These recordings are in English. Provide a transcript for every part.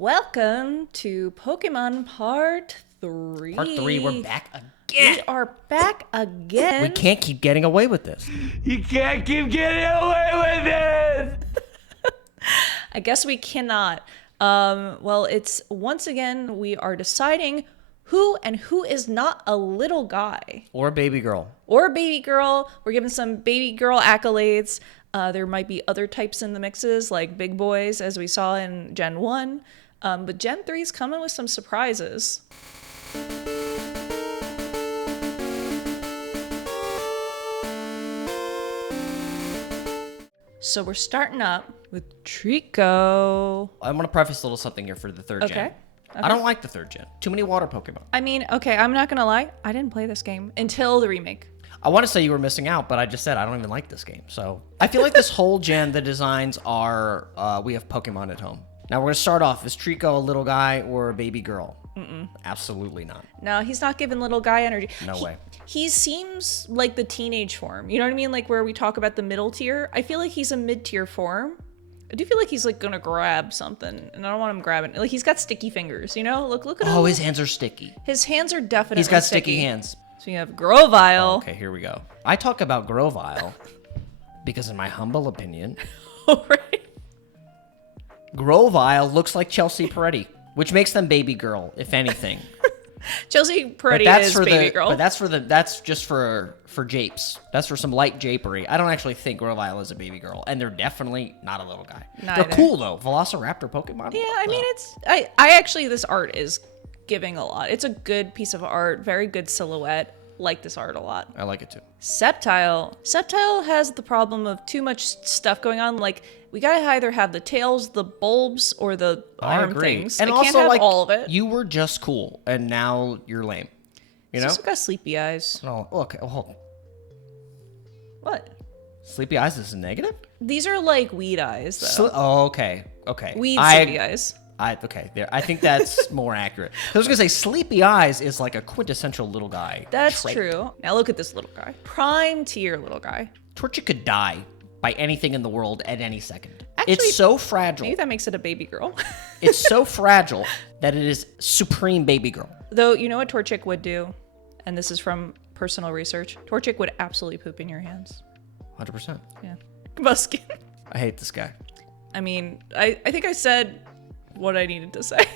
Welcome to Pokemon Part 3. Part 3, we're back again. We are back again. We can't keep getting away with this. You can't keep getting away with it! I guess we cannot. Well, it's once again, we are deciding who and who is not a little guy. Or baby girl. Or baby girl. We're giving some baby girl accolades. There might be other types in the mixes, like big boys, as we saw in Gen 1. But Gen 3 is coming with some surprises. So we're starting up with Trico. I'm going to preface a little something here for the third gen. Okay. I don't like the third gen. Too many water Pokemon. I mean, okay, I'm not gonna lie. I didn't play this game until the remake. I want to say you were missing out, but I just said I don't even like this game. So I feel like this whole gen, the designs are, we have Pokemon at home. Now we're going to start off. Is Trico a little guy or a baby girl? Absolutely not. No, he's not giving little guy energy. No way. He seems like the teenage form. You know what I mean? Like where we talk about the middle tier. I feel like he's a mid-tier form. I do feel like he's like gonna grab something, and I don't want him grabbing. Like he's got sticky fingers, you know? Look at him. Oh, his hands are sticky. His hands are definitely He's got sticky hands. So you have Grovyle. Okay, here we go. I talk about Grovyle because in my humble opinion, Oh, right. Grovyle looks like Chelsea Peretti, which makes them baby girl, if anything. Chelsea Peretti is baby girl. But that's just for japes. That's for some light japery. I don't actually think Grovyle is a baby girl, and they're definitely not a little guy. Neither. They're cool though. Velociraptor Pokemon. Yeah, I mean I actually this art is giving a lot. It's a good piece of art, very good silhouette. Like this art a lot. I like it too. Sceptile has the problem of too much stuff going on. Like we gotta either have the tails, the bulbs, or the arm things. And I also, can't have like, all of it. You were just cool, and now you're lame. You know? He's also got sleepy eyes. No, okay. Well, hold on. What? Sleepy eyes is a negative? These are like weed eyes, though. Oh, okay. Okay. Weed sleepy eyes. Okay, there. I think that's more accurate. I was gonna say sleepy eyes is like a quintessential little guy. That's trait. true. Now look at this little guy. Prime tier little guy. Torchic could die by anything in the world at any second. Actually, it's so fragile. Maybe that makes it a baby girl. It's so fragile that it is supreme baby girl. Though, you know what Torchic would do? And this is from personal research. Torchic would absolutely poop in your hands. 100%. Yeah. Combuskin. I hate this guy. I mean, I think I said what I needed to say.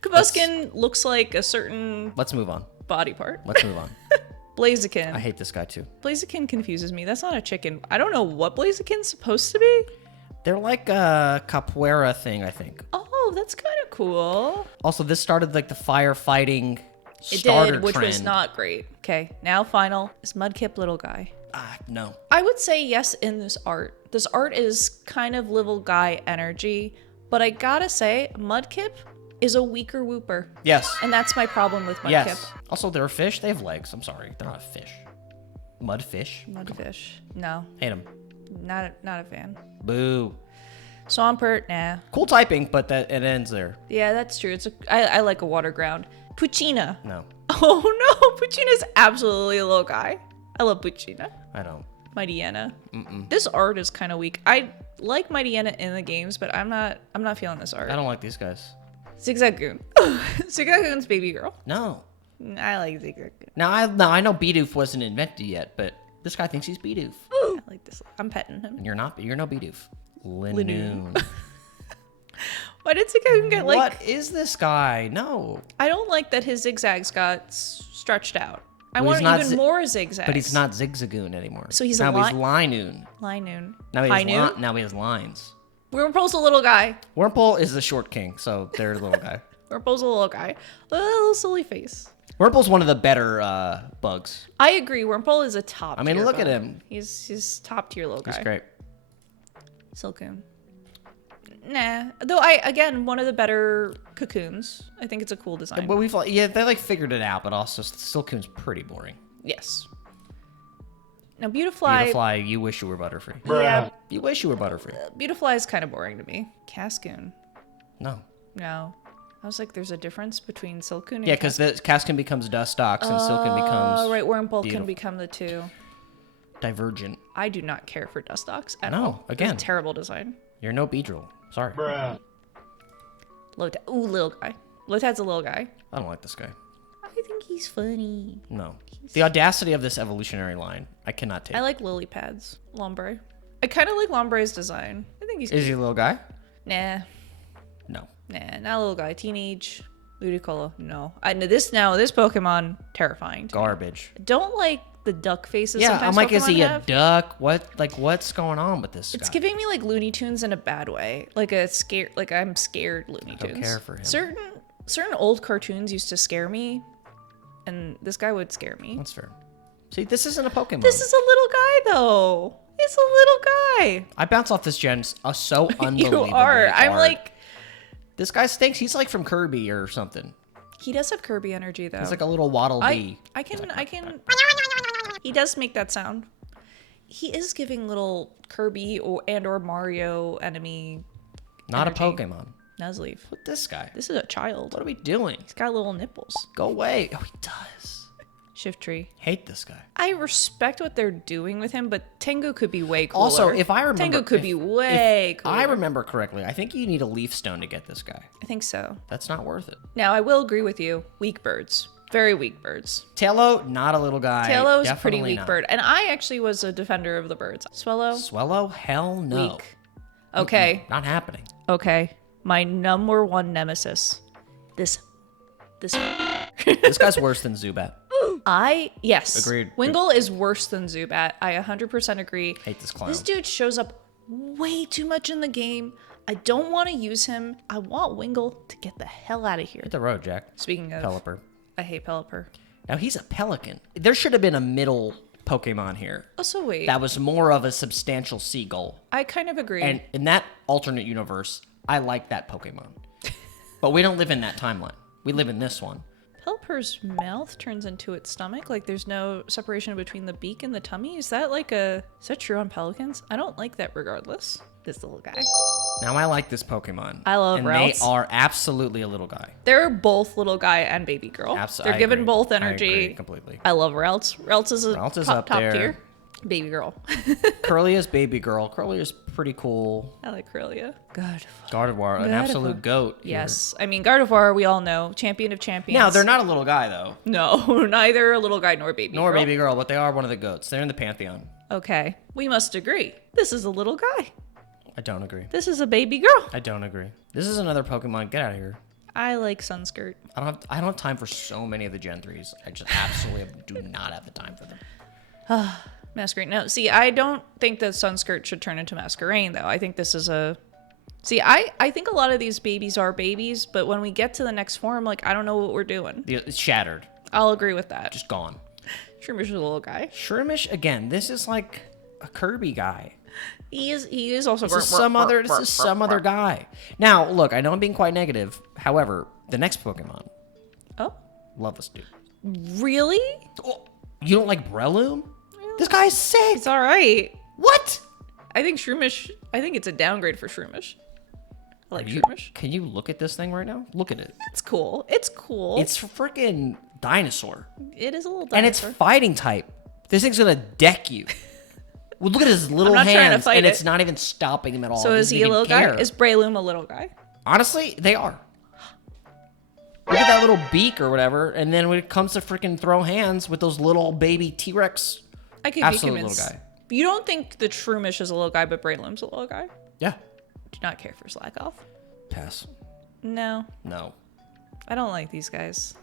Combuskin looks like a certain Let's move on. body part. Let's move on. Blaziken. I hate this guy too. Blaziken confuses me. That's not a chicken. I don't know what Blaziken's supposed to be. They're like a capoeira thing, I think. Oh, that's kind of cool. Also, this started like the firefighting It starter did, which trend. was not great. Okay, now final is Mudkip little guy. No. I would say yes in this art. This art is kind of little guy energy, but I gotta say, Mudkip is a weaker Wooper. Yes. And that's my problem with Mudkip. Yes. Also, they're a fish. They have legs. I'm sorry. They're not a fish. Mudfish. Mudfish. No, Hate them. not a fan. Boo. Swampert, nah. Cool typing, but that it ends there. Yeah, that's true. I like a water ground. Puccina. No, Oh no, Puccina's absolutely a little guy. I love Puccina. I don't. Mightyena. This art is kind of weak. I like Mightyena in the games, but I'm not feeling this art. I don't like these guys. Zigzagoon. Zigzagoon's baby girl. No. I like Zigzagoon. Now I know Bidoof wasn't invented yet, but this guy thinks he's Bidoof. I like this. I'm petting him. And you're not. You're no Bidoof. Linoon. Why did Zigzagoon get like... What is this guy? No. I don't like that his zigzags got stretched out. I Well, want he's not even more zigzags. But he's not Zigzagoon anymore. So he's now a he's Linoon. Linoon. Now he High has noon? now he has lines. Wurmple's a little guy. Wurmple is the short king, so they're the little guy. Wurmple's a little guy. A little silly face. Wurmple's one of the better bugs. I agree. Wurmple is a top. I mean, tier look bug. at him. He's top tier little guy. He's great. Silcoon. Nah. Though again, one of the better cocoons. I think it's a cool design. But they like figured it out, but also Silcoon's pretty boring. Yes. Now Beautifly. Beautifly, you wish you were Butterfree. Yeah. You wish you were Butterfree. Beautifly is kind of boring to me. Cascoon. No. No. I was like, there's a difference between Silcoon and Yeah, because Cascoon becomes Dustox and Silcoon becomes Oh, right. Wurmple Beautiful. can become the two. Divergent. I do not care for Dustox at No, all. again. It's a terrible design. You're no Beedrill. Sorry. Lotad. Ooh, little guy. Lotad's a little guy. I don't like this guy. I think he's funny. No. The audacity of this evolutionary line, I cannot take. I like lily pads. Lombre. I kind of like Lombre's design. I think he's Is he a little guy? Nah. No. Nah, not a little guy. Teenage. Ludicolo. No. I know this now. This Pokemon, terrifying. Garbage. I don't like the duck faces Yeah, sometimes I'm like, is Pokemon he have. a duck? What's going on with this It's guy? giving me like Looney Tunes in a bad way. Like a scare, like I'm scared Looney Tunes. don't care for him. Certain old cartoons used to scare me, and this guy would scare me. That's fair. See, this isn't a Pokemon. This is a little guy though. It's a little guy. I bounce off this gen so You unbelievably are. I'm hard. like, This guy stinks. He's like from Kirby or something. he does have Kirby energy though. He's like a little waddle bee. I can. He does make that sound. He is giving little Kirby or Mario enemy. Not energy. a Pokemon. Nuzleaf. What this guy? This is a child. What are we doing? He's got little nipples. Go away. Oh, he does. Shift tree. Hate this guy. I respect what they're doing with him, but Tengu could be way cooler. Also, if I remember, Tengu could be way cooler. I remember correctly, I think you need a leaf stone to get this guy. I think so. That's not worth it. Now, I will agree with you. Weak birds. Very weak birds. Tailo, not a little guy. Tailow's a pretty Definitely weak not. bird. And I actually was a defender of the birds. Swallow, Swallow, hell no. weak. Okay. Not happening. Okay. My number one nemesis. This. This guy's worse than Zubat. Yes. Agreed. Wingull is worse than Zubat. I 100% agree. Hate this clown. This dude shows up way too much in the game. I don't want to use him. I want Wingull to get the hell out of here. Hit the road, Jack. Speaking of, Pelipper. I hate Pelipper. Now he's a pelican. There should have been a middle Pokemon here. Oh, so wait. That was more of a substantial seagull. I kind of agree. And in that alternate universe, I like that Pokemon. But we don't live in that timeline. We live in this one. Pelipper's mouth turns into its stomach. Like there's no separation between the beak and the tummy. Is that true on pelicans? I don't like that regardless. This little guy. Now I like this Pokemon. I love and Ralts. they are absolutely a little guy. They're both little guy and baby girl. Absolutely. They're given both energy. I agree completely. I love Ralts. Ralts is up top there. tier. Baby girl. Curlia's baby girl. Curlia's pretty cool. I like Corellia. God. Gardevoir, an absolute goat. here. Yes. I mean, Gardevoir, we all know. Champion of champions. Now, they're not a little guy, though. No, neither a little guy nor baby Nor girl. baby girl, but they are one of the goats. They're in the pantheon. Okay. We must agree. This is a little guy. I don't agree. This is a baby girl. I don't agree. This is another Pokemon. Get out of here. I like Sunskirt. I don't have time for so many of the Gen 3s. I just absolutely do not have the time for them. Masquerain. No, see, I don't think that Sunskirt should turn into Masquerain, though. I think this is a... See, I think a lot of these babies are babies, but when we get to the next form, like, I don't know what we're doing. It's shattered. I'll agree with that. Just gone. Shroomish is a little guy. Shroomish, again, this is like a Kirby guy. He is also... This is some other guy. Now, look, I know I'm being quite negative. However, the next Pokemon. Oh? Love this dude. Really? Oh, you don't like Breloom? This guy's sick. It's all right. What? I think Shroomish... I think it's a downgrade for Shroomish. I like You, Shroomish. can you look at this thing right now? Look at it. It's cool. It's cool. It's a freaking dinosaur. It is a little dinosaur. And it's fighting type. This thing's gonna deck you. Well, look at his little not trying to hands, fight and it. it's not even stopping him at all. So It is doesn't he a even little care. guy? Is Breloom a little guy? Honestly, they are. Look at that little beak or whatever, and then when it comes to freaking throw hands with those little baby T-Rex, I could absolute be convinced. little guy. You don't think the Shroomish is a little guy, but Breloom's a little guy? Yeah. Do not care for Slackoff. Pass. No, No. I don't like these guys.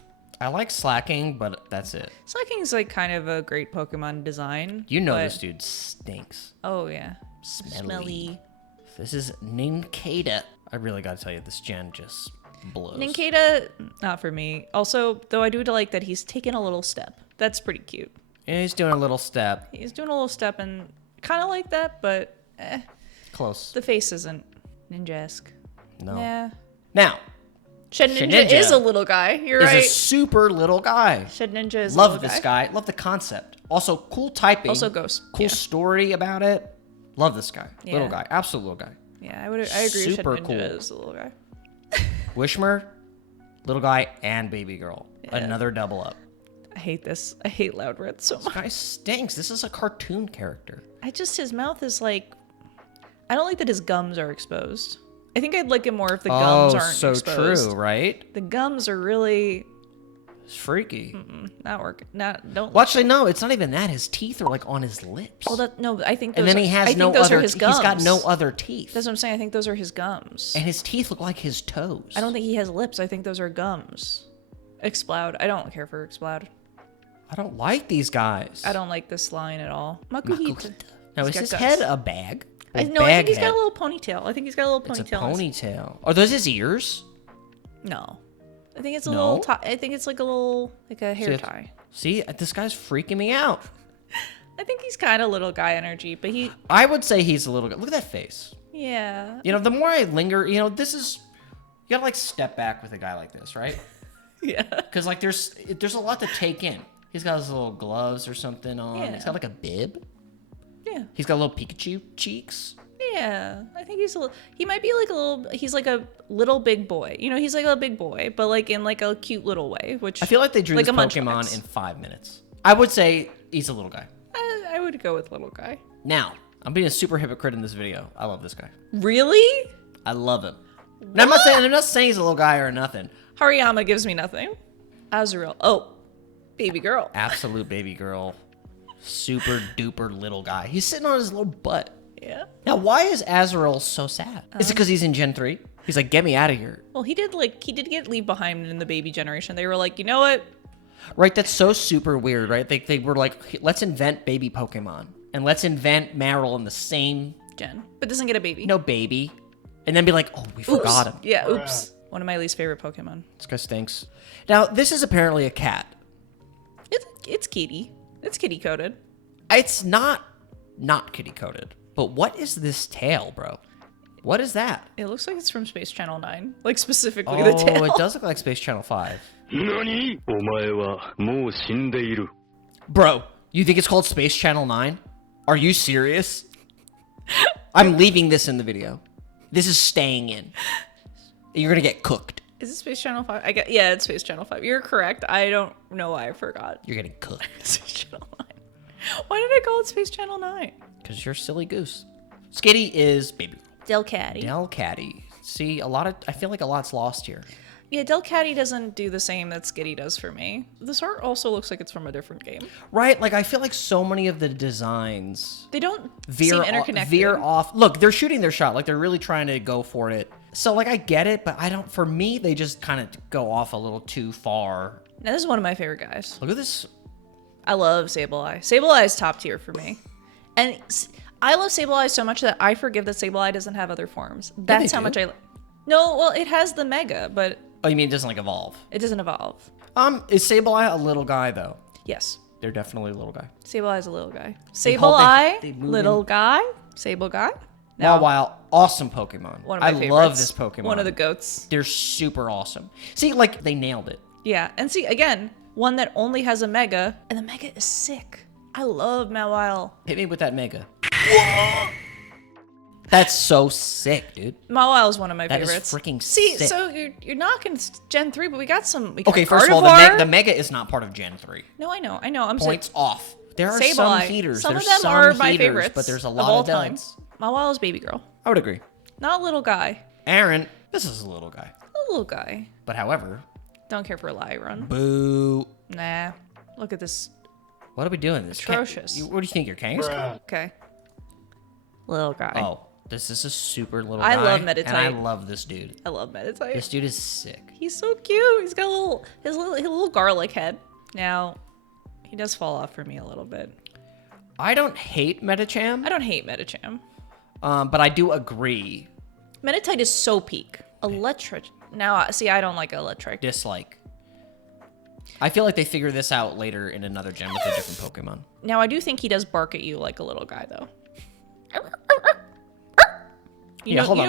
I like slacking, but that's it. Slacking's like kind of a great Pokemon design. You know but- this dude stinks. Oh yeah. Smelly. This is Nincada. I really gotta tell you, this gen just blows. Nincada, not for me. Also, though I do like that he's taking a little step. That's pretty cute. And he's doing a little step. He's doing a little step and kind of like that, but Close. the face isn't ninja-esque. No. Yeah. Now, Shedinja Shedinja is a little guy. You're is right. a super little guy. Shedinja is a Love little this guy. guy. Love the concept. Also, cool typing. Also ghost. Cool Yeah. story about it. Love this guy. Yeah. Little guy. Absolute little guy. Yeah, I agree. Super Shedinja cool. is a little guy. Wishmer, little guy, and baby girl. Yeah. Another double up. I hate this. I hate Loudred so This much. guy stinks. This is a cartoon character. His mouth is like, I don't like that his gums are exposed. I think I'd like it more if the gums Oh, aren't so exposed. true, right? The gums are really It's freaky. not working. Not don't. Well, actually, no, it's not even that. His teeth are like on his lips. Well, no, I think. Those and then he I has think no those other. Are his gums. He's got no other teeth. That's what I'm saying. I think those are his gums. And his teeth look like his toes. I don't think he has lips. I think those are gums. Explode. I don't care for Explode. I don't like these guys. I don't like this line at all. Makuhita. Now, is his head a bag? No, I think he's got a little ponytail. I think he's got a little ponytail. It's a ponytail. Are those his ears? No. I think it's a No? little I think it's like a hair tie. See, this guy's freaking me out. I think he's kind of little guy energy, but he I would say he's a little guy. Look at that face. yeah. You know, the more I linger, you know, this is, you gotta like step back with a guy like this, right? Yeah. Because like there's a lot to take in. He's got his little gloves or something on. Yeah. He's got like a bib. Yeah. He's got little Pikachu cheeks. Yeah. I think he might be like he's like a little big boy. You know, he's like a big boy, but like in like a cute little way, which I feel like they drew like this a Pokemon Munchbox. in 5 minutes. I would say he's a little guy. I would go with little guy. Now, I'm being a super hypocrite in this video. I love this guy. Really? I love him. Now, I'm not saying he's a little guy or nothing. Hariyama gives me nothing. Azrael. Oh, baby girl. Absolute baby girl. Super duper little guy. He's sitting on his little butt. Yeah. Now, why is Azrael so sad? Is it because he's in Gen 3? He's like, get me out of here. Well, he did get leave behind in the baby generation. They were like, you know what? Right, that's so super weird, right? They were like, let's invent baby Pokemon. And let's invent Marill in the same, Jen, but doesn't get a baby. no baby. And then be like, oh, we forgot him. Yeah, oops. One of my least favorite Pokemon. This guy stinks. Now, this is apparently a cat. It's kitty. It's kitty coated. It's not kitty coated. But what is this tail, bro? What is that? It looks like it's from Space Channel 9. Like specifically the tail. Oh, it does look like Space Channel 5. 何お前はもう死んでいる。 Bro, you think it's called Space Channel 9? Are you serious? I'm leaving this in the video. This is staying in. You're gonna get cooked. Is it Space Channel 5? Yeah, it's Space Channel 5. You're correct. I don't know why I forgot. You're getting cooked. Space Channel 9. Why did I call it Space Channel 9? Because you're a silly goose. Skitty is baby. Delcatty. Delcatty. See, I feel like a lot's lost here. Yeah, Delcatty doesn't do the same that Skitty does for me. This art also looks like it's from a different game. Right? Like, I feel like so many of the designs They don't seem interconnected. veer off. Look, they're shooting their shot. Like, they're really trying to go for it. So, like, I get it, but for me, they just kind of go off a little too far. Now, this is one of my favorite guys. Look at this. I love Sableye. Sableye is top tier for me. And I love Sableye so much that I forgive that Sableye doesn't have other forms. That's how much I... No, well, it has the Mega, but... Oh, you mean it doesn't, like, evolve? It doesn't evolve. Is Sableye a little guy, though? Yes. They're definitely a little guy. Sableye is a little guy. They Sableye, move little in. guy, Sable guy. Wow, awesome Pokemon. One of my favorites. Love this Pokemon. One of the goats. They're super awesome. See, like, they nailed it. Yeah, and see, again, one that only has a Mega, and the Mega is sick. I love Mawile. Hit me with that Mega. That's so sick, dude. Mawile is one of my That is favorites. freaking See, sick. so you're knocking Gen 3, but we got some... We got Okay, first of all, Gardevoir. the Mega is not part of Gen 3. No, I know. I'm Points off. There are Sableye. some heaters. Some There's of them some are my heaters, favorites, but there's a of lot all of time. duds. Mawile is baby girl, I would agree. not little guy. Aaron, this is a little guy. A little guy. But however, Don't care for a lie run. boo. Nah. Look at this. What are we doing? This Atrocious. What do you think, your Kangs? Okay. Little guy. Oh, this is a super little I guy. love And I Meditite. love this dude. I love Meditite. This dude is sick. He's so cute. He's got his little garlic head. Now, he does fall off for me a little bit. I don't hate Medicham, I don't hate Medicham. but I do agree. Meditite is so peak. Electric. Now, see, I don't like electric. Dislike. I feel like they figure this out later in another gen with a different Pokemon. Now, I do think he does bark at you like a little guy, though. Hold on. He's- Hold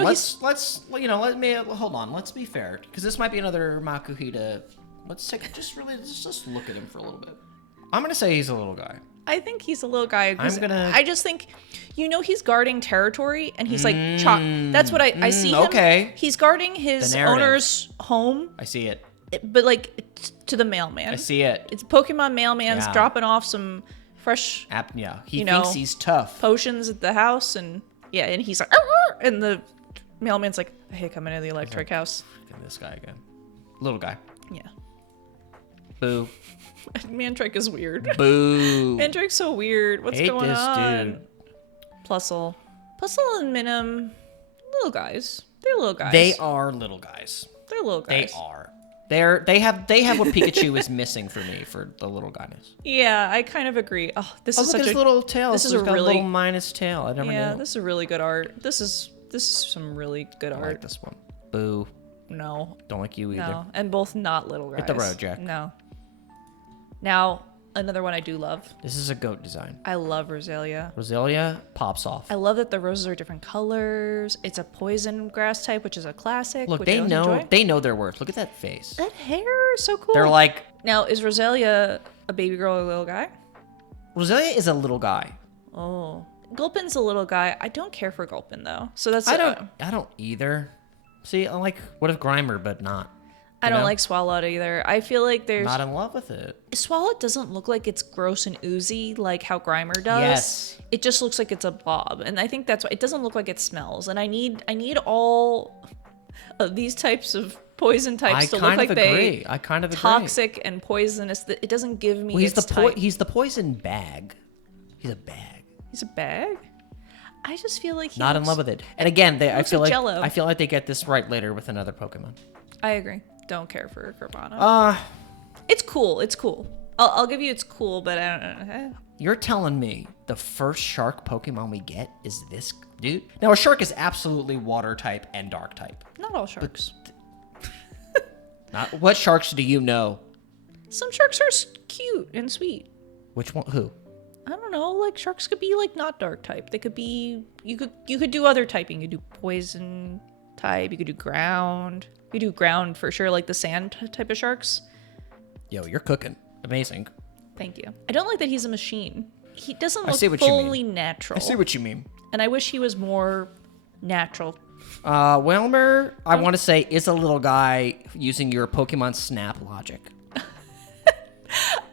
on. Let's be fair, because this might be another Makuhita. Let's just look at him for a little bit. I'm gonna say he's a little guy. I think he's a little guy. I just think, he's guarding territory, and he's like, that's what I see him. Okay. He's guarding his The narrative. owner's home, I see it. but like to the mailman. I see it. It's Pokemon mailman's Yeah. dropping off some fresh Yeah. He You thinks know, he's tough. potions at the house, and he's like, "Arr, arr," and the Mailman's like, I hate coming to the electric house. And this guy again. Little guy. Yeah. Boo. Mantrike is weird. Boo. Mantrike's so weird. What's Hate going this on? dude. Plusle and Minim, little guys. They're little guys. They are little guys. They're little guys. They are. They have what Pikachu is missing for me for the little guyness. Yeah, I kind of agree. Oh, this is Look such at his a little tail. This is He's a got really little minus tail. I never knew. This is really good art. This is some really good I art. like this one. Boo. No, Don't like you either. no, and both not little guys. Hit the road, Jack. No. Now another one I do love. This is a goat design. I love Roselia. Roselia pops off. I love that the roses are different colors. It's a poison grass type, which is a classic. Look, which I they always know enjoy. their worth. Look at that face. That hair is so cool. They're like, now, is Roselia a baby girl or a little guy? Roselia is a little guy. Oh, Gulpin's a little guy. I don't care for Gulpin though, so that's I don't either. See, I like what if Grimer, but not. I don't know? like Swallow either. I feel like there's Not in love with it. Swallow doesn't look like it's gross and oozy like how Grimer does. Yes. It just looks like it's a blob, and I think that's why it doesn't look like it smells. And I need all of these types of poison types to look like they I kind of agree. toxic and poisonous. That it doesn't give me. Well, he's its type. he's the poison bag. He's a bag. He's a bag. I just feel like Not in love with it. And again, I looks feel like like Jell-O. I feel like they get this right later with another Pokemon. I agree. Don't care for Carvana. It's cool. It's cool. I'll give you it's cool, but I don't know. You're telling me the first shark Pokemon we get is this dude? Now, a shark is absolutely water type and dark type. Not all sharks. Not what sharks do you know? Some sharks are cute and sweet. Which one? Who? I don't know. Like sharks could be like not dark type. They could be. You could do other typing. You could do poison type. You could do ground. You do ground for sure, like the sand type of sharks. Yo, you're cooking. Amazing. Thank you. I don't like that he's a machine. He doesn't I look see what you mean. fully natural. I see what you mean. And I wish he was more natural. Wilmer, I want to say, is a little guy using your Pokemon Snap logic.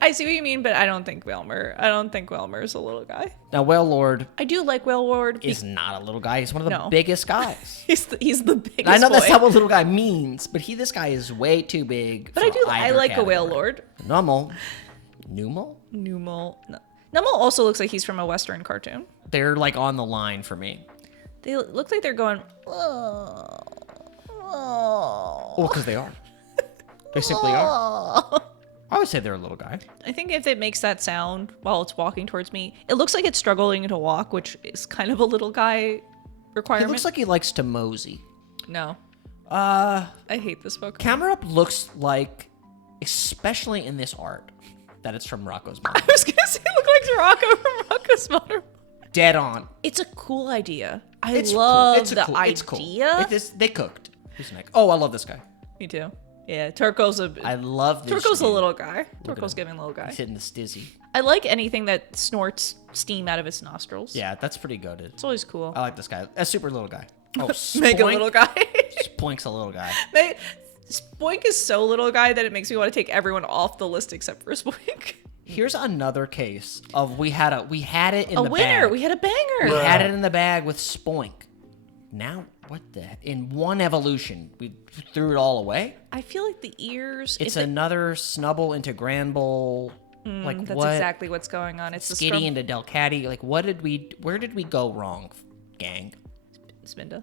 I see what you mean, but I don't think Wilmer. I don't think Wilmer is a little guy. Now, Wailord I do like Wailord. is not a little guy. He's one of the No. biggest guys. He's the biggest. And I know that's boy. not what little guy means, but this guy is way too big. But for I do. I either like category. a Wailord. Numel. Numel? Numel. No. Numel also looks like he's from a Western cartoon. They're like on the line for me. They look like they're going. Oh, oh. Well, because they are. They simply are. I would say they're a little guy. I think if it makes that sound while it's walking towards me, it looks like it's struggling to walk, which is kind of a little guy He requirement. looks like he likes to mosey. No, I hate this Pokemon. Camerup looks like, especially in this art, that it's from Rocco's Modern. I was gonna say it looked like Rocco from Rocco's Modern. Dead on. It's a cool idea. I It's love cool. It's the cool. idea. It's cool. They cooked. Who's next? Oh, I love this guy. Me too. Yeah, Turco's I love this. Turco's a dude. little guy. at Turco's him. giving little guy. He's hitting the stizzy. I like anything that snorts steam out of its nostrils. Yeah, that's pretty goated. It's always cool. I like this guy. A super little guy. Oh, Make a Spoink. little guy. Spoink's a little guy. Spoink is so little guy that it makes me want to take everyone off the list except for Spoink. Here's another case of we had it in A the winner. bag. We had a banger. We had it in the bag with Spoink. Now, what the? In one evolution, we threw it all away. I feel like the ears. It's another Snubble into Granbull. Like that's what? exactly what's going on. It's Skitty into Delcatty. Like what did we? Where did we go wrong, gang? Spinda.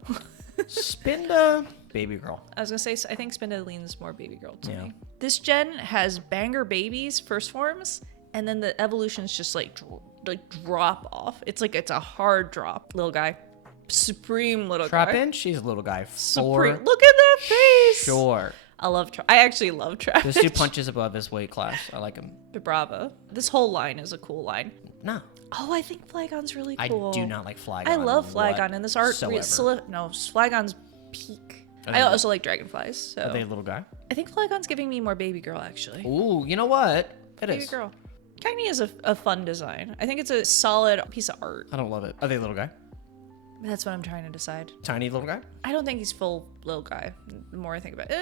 Spinda, baby girl. I was gonna say I think Spinda leans more baby girl to Yeah. me. This gen has banger babies first forms, and then the evolutions just like drop off. It's like it's a hard drop. Little guy, supreme little guy. Trapinch, she's a little guy. Supreme. Look at that face. Sure. I actually love Trapinch. This dude punches above his weight class. I like him. Bravo. This whole line is a cool line. No, Oh, I think Flygon's really I cool. do not like Flygon. I love Flygon, and this art. whatsoever. Flygon's peak. Are I they- also like dragonflies. So Are they a little guy? I think Flygon's giving me more baby girl actually. Ooh, you know what? It Baby is. girl. Cagny is a fun design. I think it's a solid piece of art. I don't love it. Are they a little guy? That's what I'm trying to decide. Tiny little guy? I don't think he's full little guy. The more I think about it,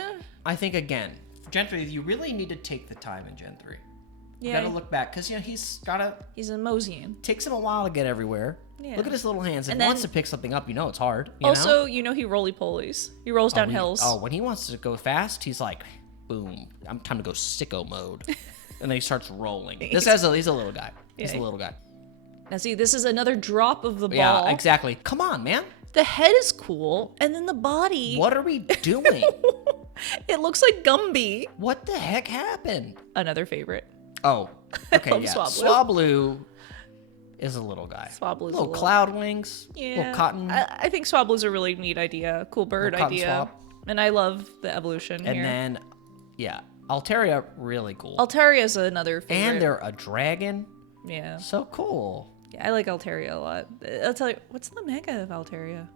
I think again, Gen 3, you really need to take the time in Gen 3. You Yeah. gotta look back because he's gotta. He's a Mosian. Takes him a while to get everywhere. Yeah. Look at his little hands. If And he wants then- to pick something up, it's hard. You Also, know? he roly-polies. He rolls down hills. When he wants to go fast, he's like, boom, I'm time to go sicko mode. And then he starts rolling. He's a little guy. He's a Yeah. little guy. Now see, this is another drop of the ball. Yeah, exactly. Come on, man. The head is cool, and then the body. What are we doing? It looks like Gumby. What the heck happened? Another favorite. Oh, okay, love yeah. Swablu. Swablu is a little guy. Swablu's a little little- cloud wings. Yeah. Little cotton. I think Swablu's a really neat idea. Cool bird Little cotton idea. swab. And I love the evolution And here. then, yeah, Altaria, really cool. Altaria's another favorite. And they're a dragon. Yeah. So cool. Yeah, I like Altaria a lot. I'll tell you, what's the mega of Altaria?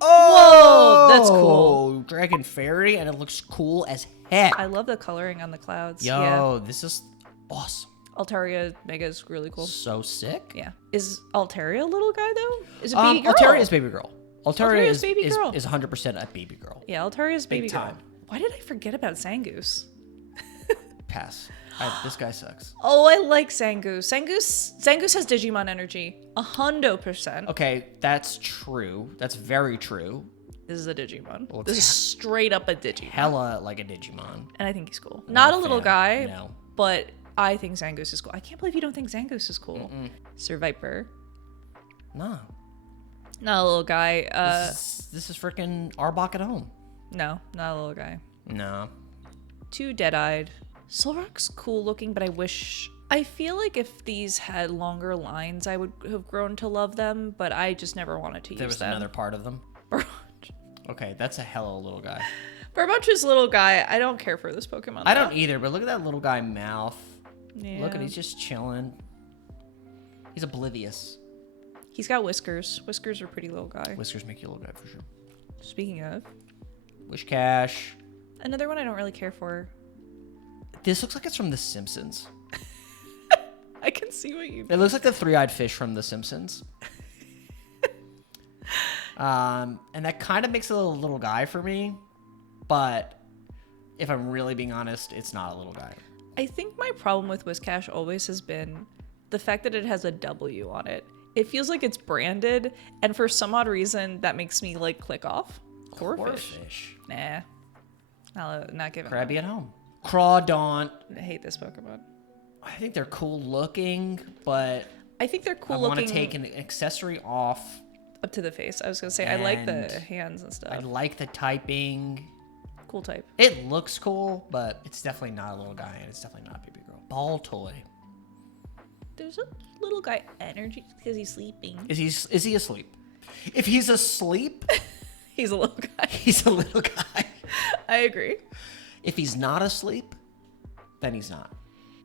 Oh, that's cool. Dragon fairy, and it looks cool as heck. I love the coloring on the clouds. Yo, Yeah. this is awesome. Altaria mega is really cool. So sick. Yeah. Is Altaria a little guy though? Is it baby girl? Altaria is baby girl. Altaria Altaria's is baby girl. is 100% a baby girl. Yeah, Altaria's Big baby girl. time. Why did I forget about Zangoose? Pass. This guy sucks. Oh, I like Zangoose. Zangoose has Digimon energy. 100%. Okay, that's true. That's very true. This is a Digimon. Well, it's This is straight up a Digimon. Hella like a Digimon. And I think he's cool. Not a little fan. guy, No. but I think Zangoose is cool. I can't believe you don't think Zangoose is cool. Sir Viper. No. Not a little guy. This is freaking Arbok at home. No, not a little guy. No. Too dead-eyed. Solrock's cool looking, but I feel like if these had longer lines, I would have grown to love them, but I just never wanted to There use was them. another part of them. Okay, that's a hella little guy. Barbunch's little guy. I don't care for this Pokemon. I though. don't either, but look at that little guy mouth. Yeah. Look at he's just chilling. He's oblivious. He's got whiskers. Whiskers are pretty little guy. Whiskers make you a little guy for sure. Speaking of, Wish Cash. another one I don't really care for. This looks like it's from The Simpsons. I can see what you It looks like the three-eyed fish from The Simpsons. And that kind of makes it a little guy for me, but if I'm really being honest, it's not a little guy. I think my problem with Whiscash always has been the fact that it has a W on it. It feels like it's branded, and for some odd reason, that makes me like click off. Corfish. Nah. Not giving. Krabby at home. Crawdaunt. I hate this Pokemon. I think they're cool looking, but I think they're cool I want looking to take an accessory off. up to the face. I was gonna say I like the And hands and stuff. I like the typing. Cool type. It looks cool, but it's definitely not a little guy, and it's definitely not a baby girl. Ball toy. There's a little guy energy because he's sleeping. Is he asleep? If he's asleep, He's a little guy. he's a little guy. I agree. If he's not asleep, then he's not.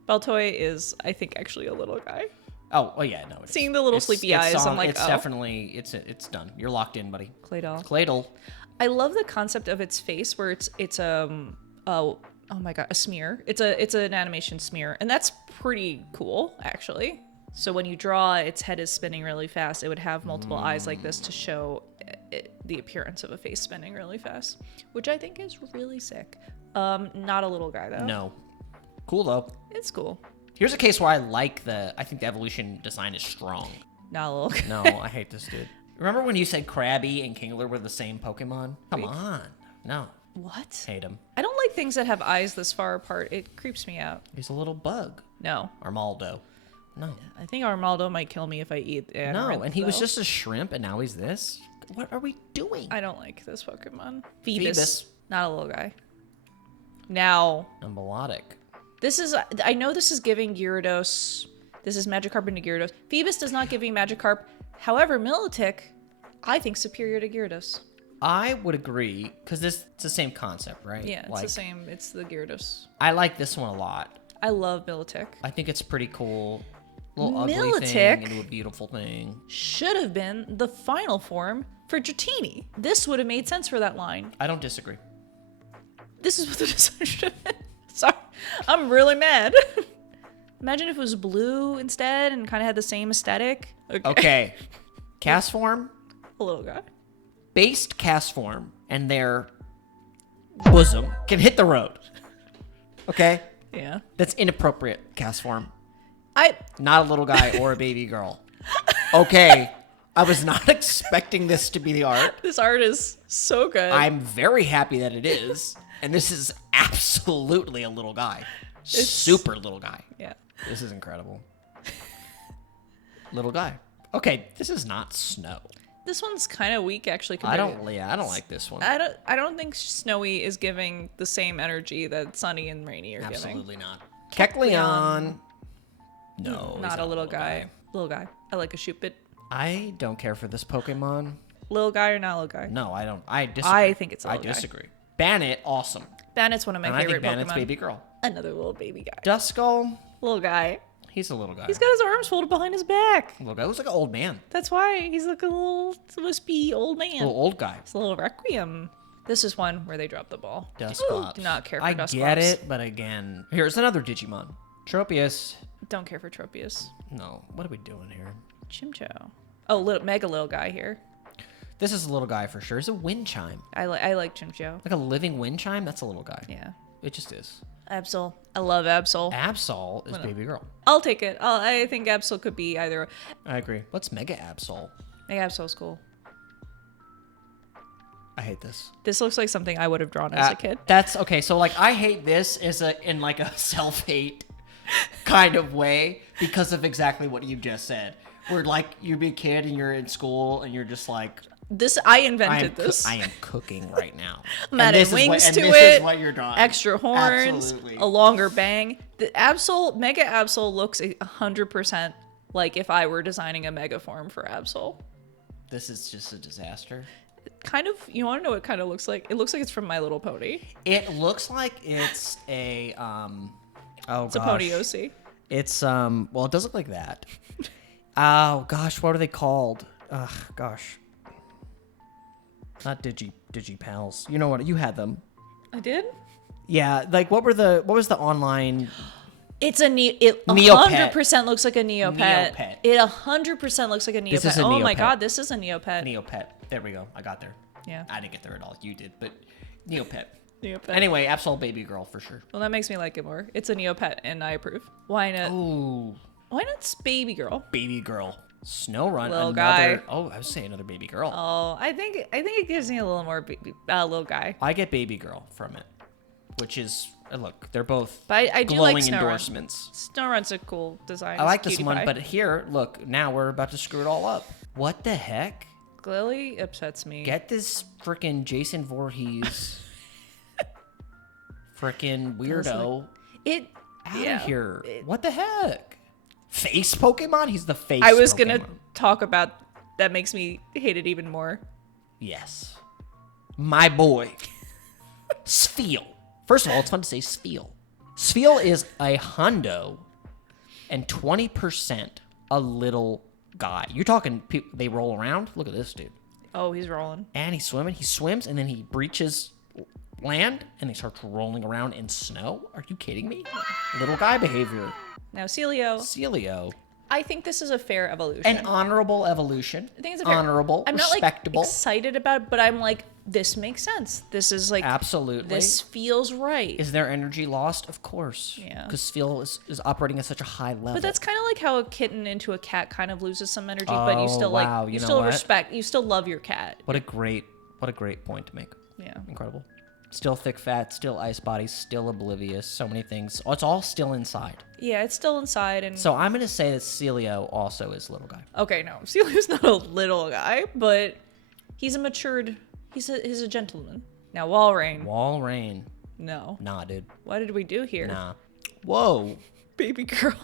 Baltoy is, I think, actually a little guy. Oh yeah, no. Seeing the little sleepy eyes, I'm like, it's oh. definitely it's done. You're locked in, buddy. Claydol. Claydol. I love the concept of its face where it's oh my god, a smear. It's an animation smear, and that's pretty cool actually. So when you draw, its head is spinning really fast. It would have multiple eyes like this to show the appearance of a face spinning really fast, which I think is really sick. Not a little guy though. No. Cool though. It's cool. Here's a case where I think the evolution design is strong. Not a little guy. No, I hate this dude. Remember when you said Krabby and Kingler were the same Pokemon? Come on. No. What? Hate him. I don't like things that have eyes this far apart. It creeps me out. He's a little bug. No. Armaldo. No. I think Armaldo might kill me if I eat No, Amaranth, and he was though. just a shrimp and now he's this? What are we doing? I don't like this Pokemon. Phoebus. Not a little guy. Now, A melodic. this is... I know this is giving Gyarados... This is Magikarp into Gyarados. Phoebus does not give me Magikarp. However, Milotic, I think superior to Gyarados. I would agree, because it's the same concept, right? Yeah, it's Like, the same. It's the Gyarados. I like this one a lot. I love Milotic. I think it's pretty cool. Little ugly Milotic? thing into a beautiful thing. Should have been the final form for Dratini. This would have made sense for that line. I don't disagree. This is what the design should have been. Sorry. I'm really mad. Imagine if it was blue instead and kind of had the same aesthetic. Okay. Cast form, A little guy. based cast form, and their bosom can hit the road. Okay? Yeah. That's inappropriate cast form. I Not a little guy or a baby girl. Okay. I was not expecting this to be the art. This art is so good. I'm very happy that it is. And this is absolutely a little guy. Super little guy. Yeah. This is incredible. Little guy. Okay, this is not snow. This one's kind of weak, actually. I compared don't like this one. I don't think Snowy is giving the same energy that Sunny and Rainy are giving. Absolutely not. Kecleon. No, Not he's a little guy. Little guy. I like a shoot bit. I don't care for this Pokemon. Little guy or not little guy? No, I don't. I disagree. I think it's a I little guy. disagree. Bandit, awesome. Bandit's one of my And I favorite think Bandit's Pokemon. baby girl. Another little baby guy. Duskull, Little guy. he's a little guy. He's got his arms folded behind his back. Little guy looks like an old man. That's why he's like a little wispy old man. Little old guy. It's a little Requiem. This is one where they drop the ball. Dusclops. Do not care for I Dusclops. get it, but again, here's another Digimon. Tropius. Don't care for Tropius. No, what are we doing here? Chimcho. Oh, mega little guy here. This is a little guy for sure. It's a wind chime. I like Chimcho. Like a living wind chime? That's a little guy. Yeah. It just is. Absol. I love Absol. Absol is baby girl. I'll take it. I think Absol could be either. I agree. What's Mega Absol? Mega Absol's cool. I hate this. This looks like something I would have drawn as a kid. That's okay. So like, I hate this in like a self-hate kind of way because of exactly what you just said. Where like you be a kid and you're in school and you're just like, I invented this. I am cooking right now. I'm adding wings to this it. is what you're drawing. Extra horns. Absolutely. A longer bang. The Mega Absol looks 100% like if I were designing a mega form for Absol. This is just a disaster. Kind of. You want to know what it kind of looks like? It looks like it's from My Little Pony. It looks like it's a It's a Pony OC. It's well, it does look like that. Oh gosh, what are they called? Ugh, gosh. Not Digipals. You know what? You had them. I did. Yeah, like what was the online? It's a it Neopet. 100% looks like a Neopet. Neopet. It 100% looks like a Neopet. This is a Oh my Neopet. god, this is a Neopet. Neopet. There we go. I got there. Yeah. I didn't get there at all. You did, but Neopet. Neopet. Anyway, Absol baby girl for sure. Well, that makes me like it more. It's a Neopet, and I approve. Why not? Ooh, Why not Baby Girl? baby girl. Snowrun. Little another. guy. Oh, I was saying another baby girl. Oh, I think it gives me a little more little guy. I get baby girl from it, which is look. They're both But I do glowing like Snowrun. endorsements. Snowrun's a cool design. I like It's this cutie one, pie. but here, look. Now we're about to screw it all up. What the heck? Lily upsets me. Get this freaking Jason Voorhees, freaking weirdo It. out Yeah. of here. What the heck? Face Pokemon? He's the face. I was Pokemon. gonna talk about that. Makes me hate it even more. Yes. My boy. Spheal. First of all, it's fun to say Spheal. Spheal is a hundo and 20% a little guy. You're talking, they roll around? Look at this dude. Oh, he's rolling. And he's swimming. He swims and then he breaches land and he starts rolling around in snow. Are you kidding me? Little guy behavior. Now, Celio. Celio. I think this is a fair evolution. An honorable evolution. I think it's a fair, honorable, I'm not respectable. like excited about it, but I'm like, this makes sense. This is like Absolutely. This feels right. Is there energy lost? Of course. Yeah. Because Spheal is operating at such a high level. But that's kind of like how a kitten into a cat kind of loses some energy, but you Oh, still wow. like You you know still what? respect, you still love your cat. What a great point to make. Yeah. Incredible. Still thick fat, still ice body, still oblivious, so many things. Oh, it's all still inside. Yeah, it's still inside and So I'm gonna say that Celio also is little guy. okay, no. Celio's not a little guy, but he's a matured he's a gentleman. Now Walrein. Walrein. No. Nah, dude. What did we do here? Nah. Whoa. Baby girl.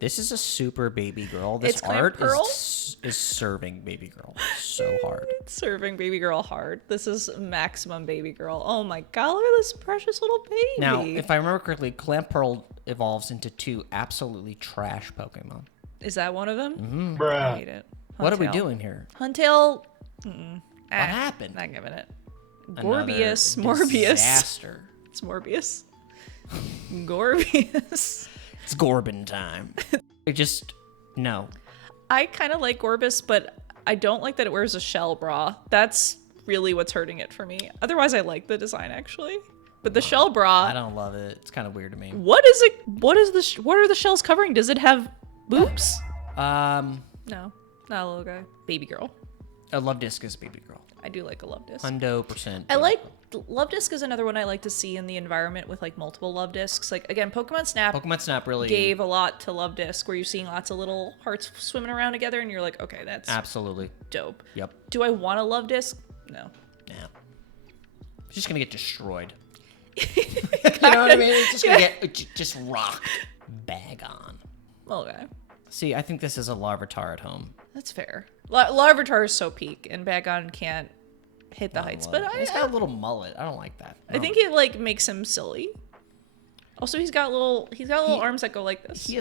This is a super baby girl. This It's Clan art Pearl? is serving baby girl so hard. Serving baby girl hard. This is maximum baby girl. Oh my god, look at this precious little baby. Now, if I remember correctly, Clan Pearl evolves into 2 absolutely trash Pokemon. Is that one of them? Mm-hmm. I hate it. What are we Huntail. doing here? Huntail. What happened? Not giving it. Another Gorbius. Morbius. Disaster. It's Morbius. Gorbius. It's Gorbin time. It just no. I kind of like Gorbis, but I don't like that it wears a shell bra. That's really what's hurting it for me. Otherwise, I like the design, actually. But the shell bra. I don't love it. It's kind of weird to me. What is it? What is the? What are the shells covering? Does it have boobs? No, not a little guy. Baby girl. A love disc is baby girl. I do like a love disc. 100%. I like love disc is another one I like to see in the environment with like multiple love discs. Like again, Pokemon Snap really gave a lot to love disc, where you're seeing lots of little hearts swimming around together, and you're like, okay, that's absolutely dope. Yep. Do I want a love disc? No. Yeah. It's just gonna get destroyed. You know what I mean? It's just gonna get just rocked. Bag on. Okay. See, I think this is a Larvitar at home. That's fair. Larvitar is so peak, and Bagon can't hit the heights. But He's got a little mullet. I don't like that. I think it like makes him silly. Also, he's got little arms that go like this. He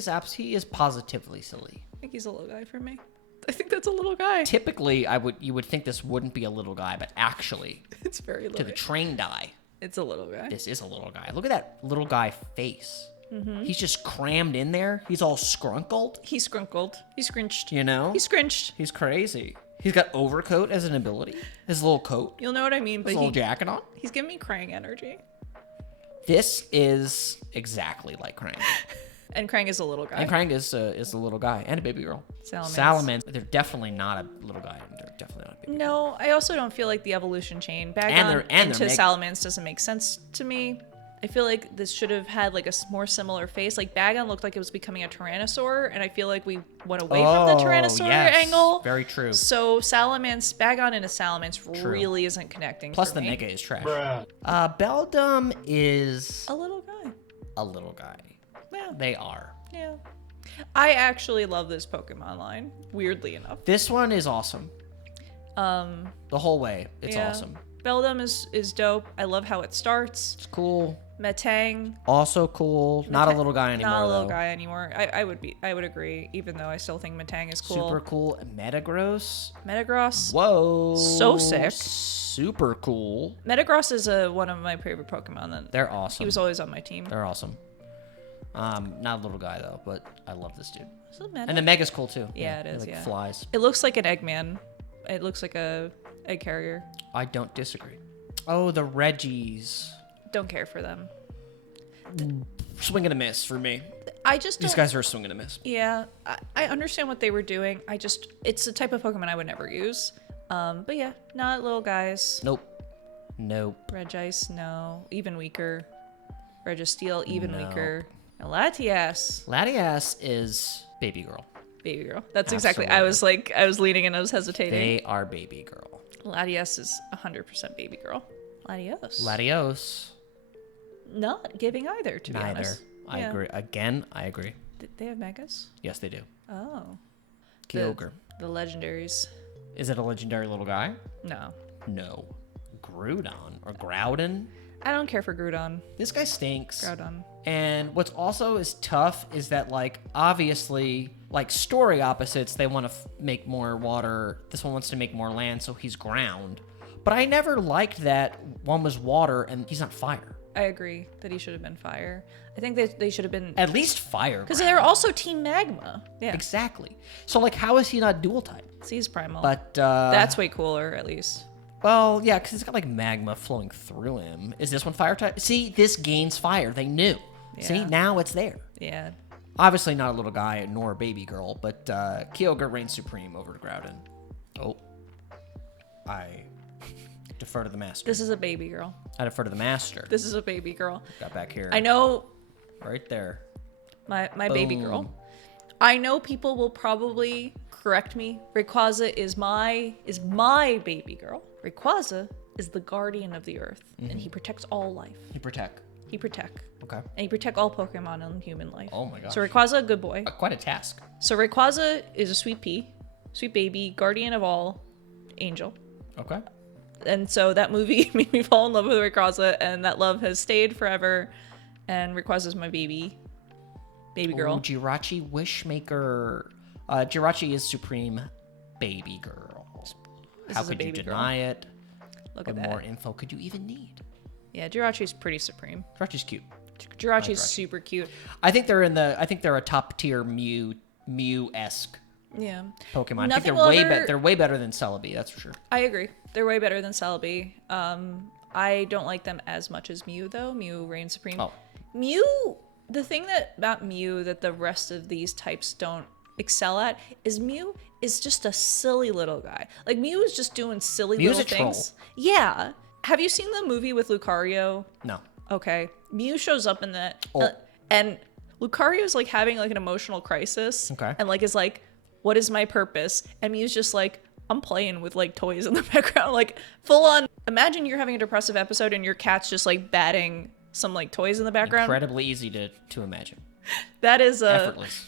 is positively silly. I think he's a little guy for me. I think that's a little guy. Typically, you would think this wouldn't be a little guy, but actually, It's very little. to the trained eye, It's a little guy. this is a little guy. Look at that little guy face. He's just crammed in there. He's all scrunkled. He's scrunkled. He's scrunched. You know? He's scrunched. He's crazy. He's got overcoat as an ability. His little coat. You'll know what I mean. But His little jacket on. he's giving me Krang energy. This is exactly like Krang. And Krang is a little guy. And Krang is a little guy and a baby girl. Salamence. They're definitely not a little guy. They're definitely not a baby girl. No, I also don't feel like the evolution chain back And into they're Salamence doesn't make sense to me. I feel like this should have had like a more similar face. Like Bagon looked like it was becoming a Tyrannosaur, and I feel like we went away from the Tyrannosaur angle. Very true. So Bagon into Salamence really isn't connecting. Plus for the me. Mega is trash. Beldum is A little guy. a little guy. Yeah. They are. Yeah. I actually love this Pokemon line, weirdly enough. This one is awesome. The whole way, it's Yeah. awesome. Beldum is dope. I love how it starts. It's cool. Metang. Also cool. Not a little guy anymore. Not a little though. guy anymore. I would agree, even though I still think Metang is cool. Super cool. Metagross. Metagross. Whoa. So sick. Super cool. Metagross is one of my favorite Pokemon. That They're awesome. he was always on my team. They're awesome. Not a little guy though, but I love this dude. Is it Meta? And the Mega's cool too. Yeah, it he, is, like, yeah. flies. It looks like an Eggman. It looks like a egg carrier. I don't disagree. Oh, the Reggies. Don't care for them. Swing and a miss for me. I just These don't- guys are a swing and a miss. Yeah, I understand what they were doing. It's the type of Pokemon I would never use. But yeah, not little guys. Nope. Nope. Regice, no. Even weaker. Registeel, even Nope. weaker. Latias, Latias is baby girl. baby girl. That's exactly. I was leaning and I was hesitating. They are baby girl. Latias is 100% baby girl. Latios. Latios. Not giving either, to be Neither. honest. I Yeah. agree. Again, I agree. Did they have megas? Yes, they do. Oh. Kyogre. The legendaries. Is it a legendary little guy? No. No. Groudon or Groudon. I don't care for Groudon. This guy stinks. Groudon. And what's also is tough is that, like, obviously, like, story opposites, they want to make more water. This one wants to make more land, so he's ground. But I never liked that one was water and he's not fire. I agree that he should have been fire. I think they should have been... At least fire. Because they're also Team Magma. Yeah. Exactly. So, like, how is he not dual type? See, he's primal. But, that's way cooler, at least. well, yeah, because it's got, like, magma flowing through him. Is this one fire type? See, this gains fire. They knew. See, Yeah. now it's there. Yeah. Obviously not a little guy nor a baby girl, but Kyogre reigns supreme over Groudon. Oh. I defer to the master. This is a baby girl. I defer to the master. This is a baby girl. Got back here. I know Right there. my baby Boom. girl. I know people will probably correct me. Rayquaza is my baby girl. Rayquaza is the guardian of the earth, and he protects all life. You protect. He protect. Okay. And he protect all Pokemon and human life. Oh my gosh. So Rayquaza, a good boy. Quite a task. So Rayquaza is a sweet pea, sweet baby, guardian of all, angel. Okay. And so that movie made me fall in love with Rayquaza, and that love has stayed forever. And Rayquaza's my baby girl. Ooh, Jirachi Wishmaker. Jirachi is supreme baby girl. This How is a could you baby girl. deny it? Look What at that. more info could you even need? Yeah, Jirachi's pretty supreme. Jirachi's cute. Jirachi's super cute. I think they're a top tier Mew-esque Yeah. Pokemon. Nothing I will think ever- they're way better than Celebi, that's for sure. I agree. They're way better than Celebi. I don't like them as much as Mew, though. Mew reigns supreme. Oh. Mew, the thing about Mew that the rest of these types don't excel at is Mew is just a silly little guy. Like, Mew is just doing silly Mew's little a troll. things. Yeah. Have you seen the movie with Lucario? No. Okay. Mew shows up in that. Oh. And Lucario's like having like an emotional crisis. Okay. And like is like, what is my purpose? And Mew's just like, I'm playing with like toys in the background. Like full on. Imagine you're having a depressive episode and your cat's just like batting some like toys in the background. Incredibly easy to imagine. That is a Effortless.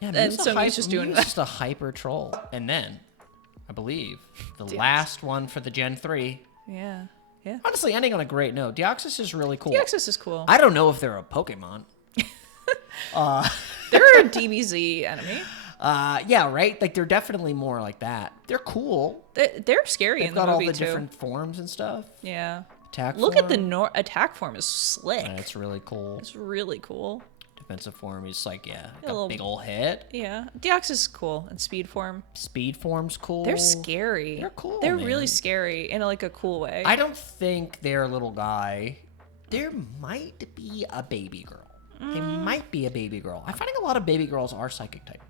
Yeah, and so Mew's just doing that. just a hyper troll. And then, I believe, the last one for the Gen 3. Yeah. Yeah. Honestly, ending on a great note. Deoxys is really cool. Deoxys is cool. I don't know if they're a Pokemon. They're a DBZ enemy. Yeah, right? Like, they're definitely more like that. They're cool. They're scary They've in the got all movie the too. different forms and stuff. Yeah. Attack Look form. at the attack form is slick. It's really cool. It's really cool. Defensive form is like, got a little- big old head. Yeah. Deoxys is cool. And speed form. Speed form's cool. They're scary. They're cool, They're man. really scary in like a cool way. I don't think they're a little guy. There might be a baby girl. They might be a baby girl. I'm finding a lot of baby girls are psychic type.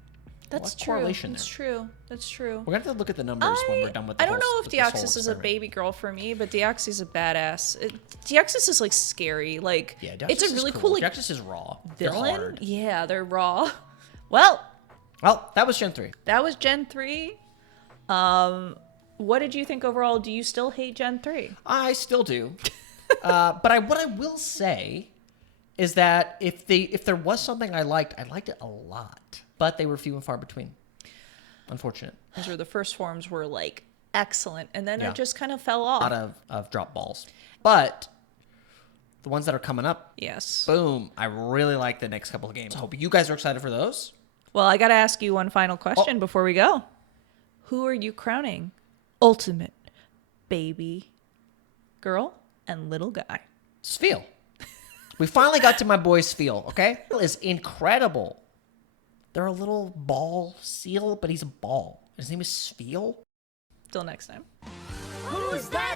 That's What's true. correlation That's there? true. That's true. We're gonna have to look at the numbers when we're done with the I don't know if with this whole Deoxys is a experiment. baby girl for me, but Deoxys is a badass. Deoxys is like scary. Like Yeah, Deoxys it's a is really cool. cool like Deoxys is raw. They're villain. hard. Yeah, they're raw. Well, Well, that was Gen 3. that was Gen 3. What did you think overall? Do you still hate Gen 3? I still do. But what I will say is that if there was something I liked it a lot. But they were few and far between. Unfortunate. Those were the first forms were like excellent, and then Yeah. it just kind of fell A off. lot of drop balls. But the ones that are coming up, Yes. boom. I really like the next couple of games. I hope you guys are excited for those. Well, I got to ask you one final question before we go. Who are you crowning ultimate baby girl and little guy? Sfeel. We finally got to my boy Sfeel, okay? Sfeel is incredible. They're a little ball seal, but he's a ball. His name is Sfeel. Till next time. Who's that